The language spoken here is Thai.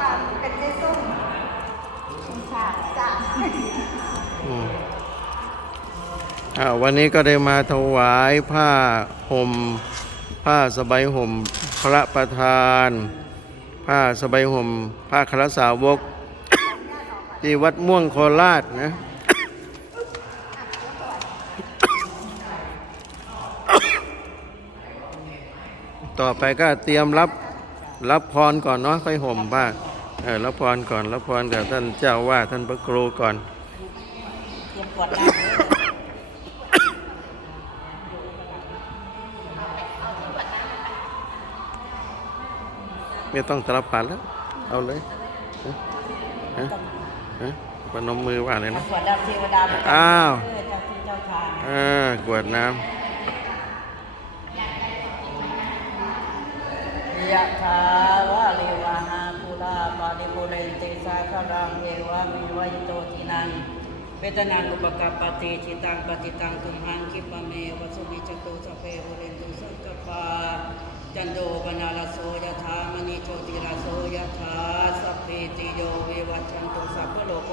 ว่าเป็นเจ๊ส้มคุณชาจ้าอืมอ่าวันนี้ก็ได้มาถวายผ้าห่ม ผ้าสบายห่มพระประธาน ผ้าสบายห่ม ผ้าคารสาวก ที่วัดม่วงโคราชนะ ต่อไปก็เตรียมรับ รับพรก่อนเนาะค่อยห่มผ้าเออรับพรก่อนรับพรกับท่านเจ้าว่าท่านพระครูก่อนเตรียมกวดน้ำเลยไม่ต้องตลับปัดแล้ว เอาเลยฮะฮะฮะปนมมือว่าเลยนะกวดน้ำเทวดาประจำอ้าวเออเจ้าที่เจ้าทางเออกวดน้ ยะถาวะเลวะหาภูราปาริปุเรนติสาคารังเอวะมิวัยโตทินังเวทนังอุปกปปติจิตังปฏิตังตุมหังคิปเมวะสุนิจตุสเพบุเรนตุสังกปาจันโดปนาลโสยะถามณีโชติราโสยะถาสัพพิติโยวิวัชันตุสัพพโลกโค